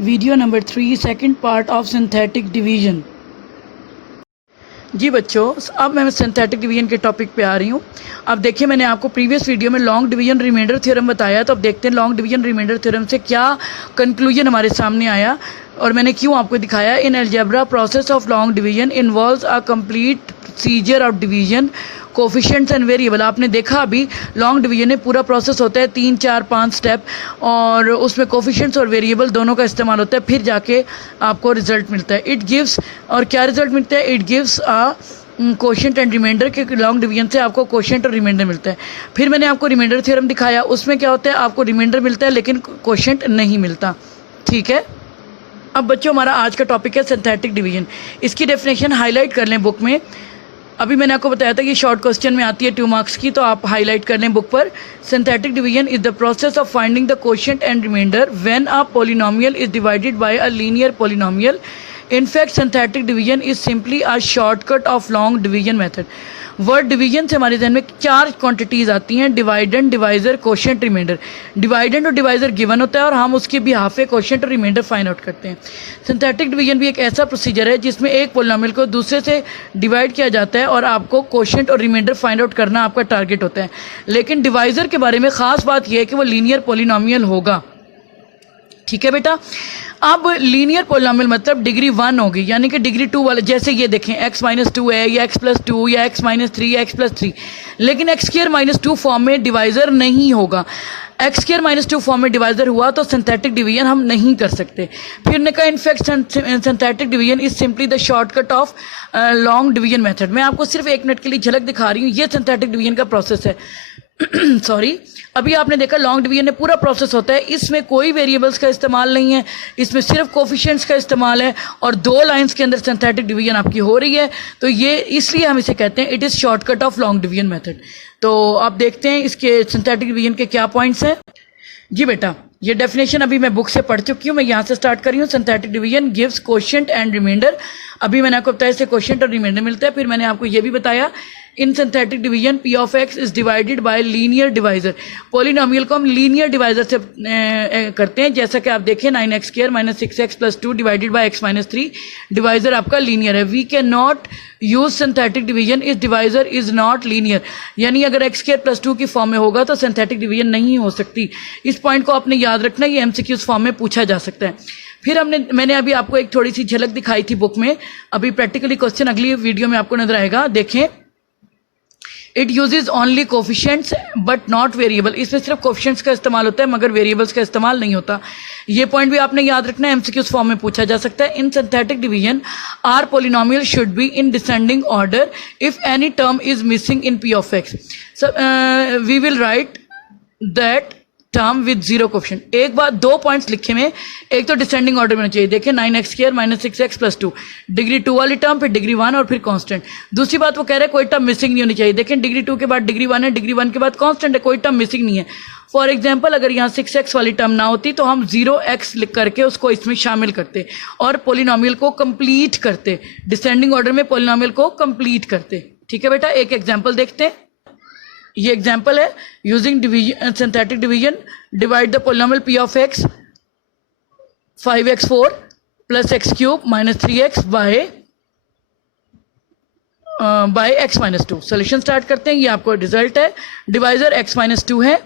Video number 3 second part of synthetic division. जी बच्चों, अब मैं सिंथेटिक डिवीजन के टॉपिक पे आ रही हूँ। अब देखिए, मैंने आपको प्रीवियस वीडियो में लॉन्ग डिवीजन रिमाइंडर थ्योरम बताया, तो अब देखते हैं लॉन्ग डिवीजन रिमाइंडर थ्योरम से क्या कंक्लूजन हमारे सामने आया और मैंने क्यों आपको दिखाया। In algebra process of long division involves a complete procedure of division coefficients and variable. आपने देखा अभी लॉन्ग डिवीजन में पूरा प्रोसेस होता है 3, 4, 5 स्टेप, और उसमें कोफिशिएंट्स और वेरिएबल दोनों का इस्तेमाल होता है, फिर जाके आपको रिजल्ट मिलता है। इट गिव्स, और क्या रिजल्ट मिलता है? It gives a quotient and remainder के लॉन्ग डिवीजन से आपको कोशेंट और रिमाइंडर मिलता है। फिर मैंने आपको रिमाइंडर थ्योरम दिखाया, उसमें क्या होता है, आपको रिमाइंडर मिलता है लेकिन कोशेंट नहीं मिलता। ठीक है, अब बच्चों हमारा आज का टॉपिक है सिंथेटिक डिवीजन। इसकी डेफिनेशन हाईलाइट कर लें बुक में। अभी मैंने आपको बताया था कि शॉर्ट क्वेश्चन में आती है 2 मार्क्स की, तो आप हाईलाइट कर लें बुक पर। Synthetic division is the process of finding the quotient and remainder when a polynomial is divided by a linear polynomial. In fact, synthetic division is simply a shortcut of long division method. Word division से हमारे जहन में 4 quantities आती हैं: dividend, divisor, quotient, remainder. Dividend और divisor given होता है और हम उसके बिहाफ पे कोशेंट और रिमाइंडर फाइंड आउट करते हैं। सिंथेटिक डिवीजन भी एक ऐसा प्रोसीजर है जिसमें एक पॉलिनोमियल को दूसरे से डिवाइड किया जाता है और आपको कोशेंट और रिमाइंडर फाइंड आउट करना आपका टारगेट होता है। लेकिन डिवाइजर के बारे में ख़ास बात यह है कि वो लीनियर पॉलिनोमियल होगा। ठीक है बेटा। अब लीनियर पॉलिनोमियल मतलब डिग्री 1 होगी, यानी कि डिग्री 2 वाले, जैसे ये देखें x-2 है या x+2 या x-3 या x+3, लेकिन x2-2 फॉर्म में डिवाइज़र नहीं होगा। x2-2 फॉर्म में डिवाइज़र हुआ तो सिंथेटिक डिवीजन हम नहीं कर सकते। फिर ने कहा in fact synthetic division is simply the shortcut of long division method. मैं आपको सिर्फ 1 मिनट के लिए झलक दिखा रही हूँ, ये सिंथेटिक डिवीजन का प्रोसेस है। सॉरी, अभी आपने देखा लॉन्ग डिवीजन में पूरा प्रोसेस होता है, इसमें कोई वेरिएबल्स का इस्तेमाल नहीं है, इसमें सिर्फ कोफिशिएंट्स का इस्तेमाल है और 2 लाइंस के अंदर सिंथेटिक डिवीजन आपकी हो रही है। तो ये इसलिए हम इसे कहते हैं it is shortcut of long division method. तो आप देखते हैं इसके सिंथेटिक डिवीजन के क्या पॉइंट्स हैं। जी बेटा, ये डेफिनेशन अभी मैं बुक से पढ़ चुकी हूँ, मैं यहाँ से स्टार्ट कर रही हूँ। Synthetic division gives quotient and remainder. अभी मैंने आपको बताया इससे कोशेंट और रिमाइंडर मिलता है। फिर मैंने आपको ये भी बताया इन synthetic division P of x is divided bye linear divisor. Polynomial को हम लीनियर डिवाइजर से करते हैं, जैसा कि आप देखें 9x² - 6x+2 divided by x-3। Divisor आपका लीनियर है। We can not use synthetic division इस डिवाइजर इज नॉट लीनियर, यानी अगर x2 की फॉर्म में होगा तो सिंथेटिक डिवीजन नहीं हो सकती। इस पॉइंट को आपने याद रखना, ये MCQs फॉर्म में पूछा जा सकता है। फिर मैंने अभी आपको एक थोड़ी सी झलक दिखाई थी बुक में, अभी प्रैक्टिकली क्वेश्चन अगली वीडियो में आपको नजर आएगा। देखें, it uses only coefficients but not variable. इसमें सिर्फ कोफिशिएंट्स का इस्तेमाल होता है मगर वेरिएबल्स का इस्तेमाल नहीं होता। ये पॉइंट भी आपने याद रखना है, MCQs फॉर्म में पूछा जा सकता है। In synthetic division are polynomial should be in descending order if any term is missing in P of X। We will write that term with 0 coefficient. एक बात, 2 पॉइंट्स लिखे में, एक तो डिसेंडिंग ऑर्डर में होना चाहिए। देखिए 9x² - 6x+2 डिग्री 2 वाली टर्म, फिर डिग्री 1 और फिर कांस्टेंट। दूसरी बात वो कह रहे हैं कोई टर्म मिसिंग नहीं होनी चाहिए। देखें डिग्री 2 के बाद डिग्री 1 है, डिग्री 1 के बाद कांस्टेंट है, कोई टर्म मिसिंग नहीं है। फॉर एग्जाम्पल, अगर यहाँ 6x वाली टर्म ना होती तो हम 0x लिख करके उसको इसमें शामिल करते और पोलिनोमियल को कंप्लीट करते, डिसेंडिंग ऑर्डर में पोलिनोमियल को कंप्लीट करते। ठीक है बेटा, एक एग्जाम्पल देखते हैं। ये एग्जाम्पल है, using division synthetic division divide the polynomial P of X 5x4 + x³ - 3x by x-2। Solution start करते हैं। ये आपको रिजल्ट है, डिवाइजर x-2 है।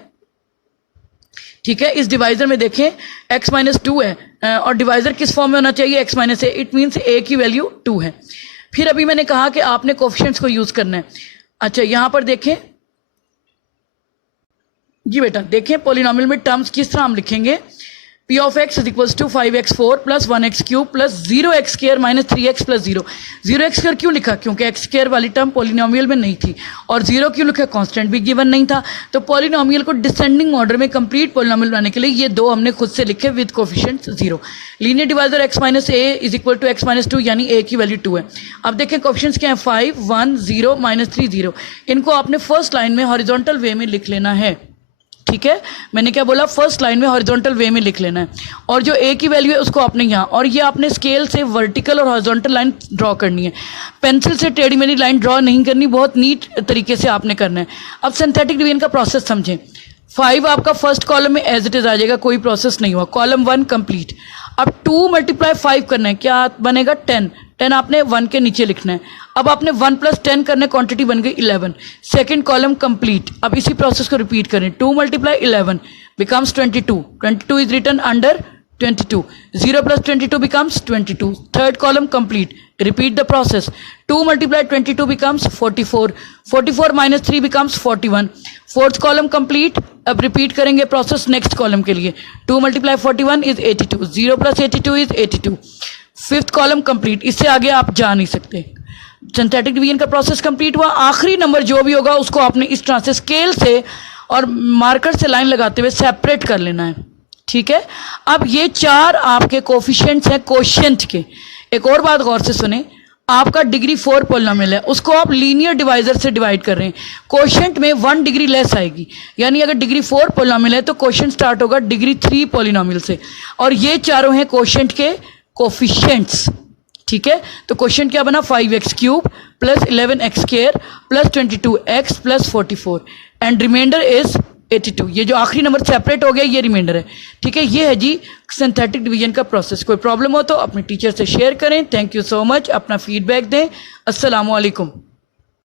ठीक है, इस डिवाइजर में देखें x-2 है और डिवाइजर किस फॉर्म में होना चाहिए? x-a। इट मीन्स a की वैल्यू 2 है। फिर अभी मैंने कहा कि आपने कोफिशिएंट्स को यूज करना है। अच्छा, यहां पर देखें जी बेटा, देखें पॉलिनोमियल में टर्म्स किस तरह हम लिखेंगे। P of X is equals to 5x4 + 1x³ + 0x² - 3x+0। 0x² क्यों लिखा? क्योंकि x² वाली टर्म पॉलिनोमियल में नहीं थी। और 0 क्यों लिखा? कांस्टेंट भी गिवन नहीं था। तो पॉलिनोमियल को डिसेंडिंग ऑर्डर में कंप्लीट पॉलिनोमियल बनाने के लिए ये 2 हमने खुद से लिखे with coefficients 0। Linear divisor x-a is equal to x-2, यानी a की वैल्यू 2 है। अब देखें कोफिशिएंट्स क्या है? 5, 1, 0 - 3, 0। इनको आपने फर्स्ट लाइन में हॉरिजॉन्टल वे में लिख लेना है। ठीक है, मैंने क्या बोला? फर्स्ट लाइन में हॉरिजॉन्टल वे में लिख लेना है। और जो ए की वैल्यू है उसको आपने यहाँ, और ये आपने स्केल से वर्टिकल और हॉरिजॉन्टल लाइन ड्रॉ करनी है। पेंसिल से टेढ़ी मेढ़ी लाइन ड्रॉ नहीं करनी, बहुत नीट तरीके से आपने करना है। अब सिंथेटिक डिवीजन का प्रोसेस समझें। 5 आपका फर्स्ट कॉलम में एज इट इज आ जाएगा, कोई प्रोसेस नहीं हुआ। Column 1 complete. अब 2 मल्टीप्लाई 5 करना है, क्या बनेगा 10, 10 आपने 1 के नीचे लिखना है। अब आपने 1 + 10 करने, क्वांटिटी बन गई 11, सेकंड कॉलम कंप्लीट। अब इसी प्रोसेस को रिपीट करें, 2 × 11 becomes 22, 22 is written under 22, 0 + 22 becomes 22, third column complete, repeat the process, 2 × 22 becomes 44, 44 - 3 becomes 41, fourth column complete। अब रिपीट करेंगे प्रोसेस नेक्स्ट कॉलम के लिए, 2 × 41 is 82, 0 + 82 is 82, fifth column complete. इससे आगे आप जा नहीं सकते। सिंथेटिक डिवीजन का प्रोसेस कंप्लीट हुआ। आखिरी नंबर जो भी होगा उसको आपने इस तरह से स्केल से और मार्कर से लाइन लगाते हुए सेपरेट कर लेना है, ठीक है। अब ये 4 आपके कोफिशिएंट्स हैं क्वोशिएंट के। एक और बात गौर से सुने, आपका डिग्री 4 पॉलिनोमियल है, उसको आप लीनियर डिवाइजर से डिवाइड कर रहे हैं। क्वोशिएंट में 1 डिग्री लेस आएगी, यानी अगर डिग्री 4 पॉलिनोमियल है तो क्वोशिएंट स्टार्ट होगा डिग्री 3 पॉलिनोमियल से, और ये चारों हैं क्वोशिएंट के कोफिशिएंट्स, ठीक है। तो क्वेश्चन क्या बना, 5x³ + 11x² + 22x + 44 and reminder is 82। ये जो आखिरी नंबर सेपरेट हो गया ये रिमाइंडर है, ठीक है। ये है जी सिंथेटिक डिवीजन का प्रोसेस। कोई प्रॉब्लम हो तो अपने टीचर से शेयर करें। Thank you so much. अपना फीडबैक दें। अस्सलाम वालेकुम।